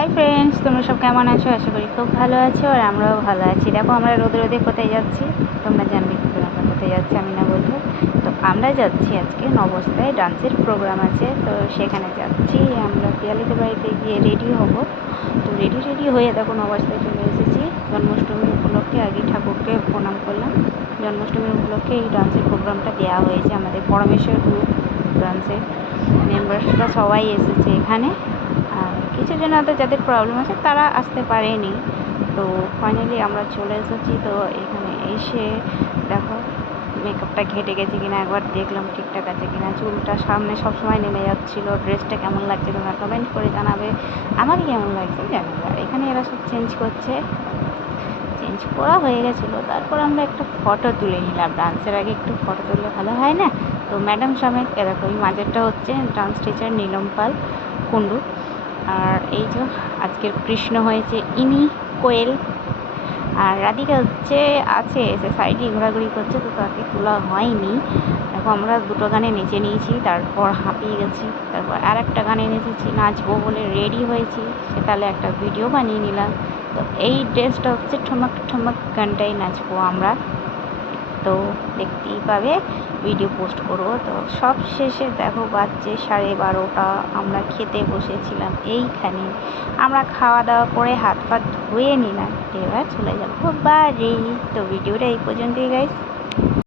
Hi friends, তোমরা সব কেমন আছো? আশা করি খুব ভালো আছো আর আমরাও ভালো আছি। দেখো আমরা রোদে রোদে কোথায় যাচ্ছি, তোমরা জানবে কী করে আমরা কোথায় যাচ্ছি আমি না বলবো। তো আমরা যাচ্ছি আজকে নবস্থায় ডান্সের প্রোগ্রাম আছে, তো সেখানে যাচ্ছি। আমরা পিয়ালিদের বাড়িতে গিয়ে রেডি হব। তো রেডি হয়ে দেখো নবস্থায় চলে এসেছি। জন্মাষ্টমী উপলক্ষে আগে ঠাকুরকে প্রণাম করলাম। জন্মাষ্টমীর উপলক্ষে এই ডান্সের প্রোগ্রামটা দেওয়া হয়েছে। আমাদের পরমেশ্বর গ্রুপ ডান্সের মেম্বার্সরা সবাই এসেছে এখানে। আর কিছু জন হয়তো যাদের প্রবলেম আছে তারা আসতে পারেনি। তো ফাইনালি আমরা চলে এসেছি। তো এখানে এসে দেখো মেকআপটা ঘেটে গেছে কিনা একবার দেখলাম, ঠিকঠাক আছে কিনা। চুলটা সামনে সবসময় নেমে যাচ্ছিলো। ড্রেসটা কেমন লাগছে তোমরা কমেন্ট করে জানাবে। আমাকে কেমন লাগছে জানাবে। আর এখানে এরা সব চেঞ্জ করছে, চেঞ্জ করা হয়ে গেছিলো। তারপর আমরা একটা ফটো তুলে নিলাম। ডান্সের আগে একটু ফটো তুললে ভালো হয় না? তো ম্যাডাম সমেত এরকম এই মাঝেরটা হচ্ছে ডান্স টিচার নীলম পাল কুণ্ডু। আর এই যে আজকের কৃষ্ণ হয়েছে ইনি কোয়েল। আর রাধিকা হচ্ছে আছে এসে সাইডে ঘোরাঘুরি করছে, তো তাকে তোলা হয়নি। দেখো আমরা দুটো গানে নেচে নিয়েছি, তারপর হাঁপিয়ে গেছি। তারপর আর একটা গানে নেচেছি, নাচবো বলে রেডি হয়েছি। সে তাহলে একটা ভিডিও বানিয়ে নিলাম। তো এই ড্রেসটা হচ্ছে ঠমক ঠমক গানটাই নাচবো আমরা। তো দেখতেই পাবে, ভিডিও পোস্ট করবো। তো সব শেষে দেখো বাজছে 12:30। আমরা খেতে বসেছিলাম এইখানে। আমরা খাওয়া দাওয়া করে হাত ফাত ধুয়ে নিলাম, এবার চলে যাবো বাড়ি। তো ভিডিওটা এই পর্যন্তই গাইস।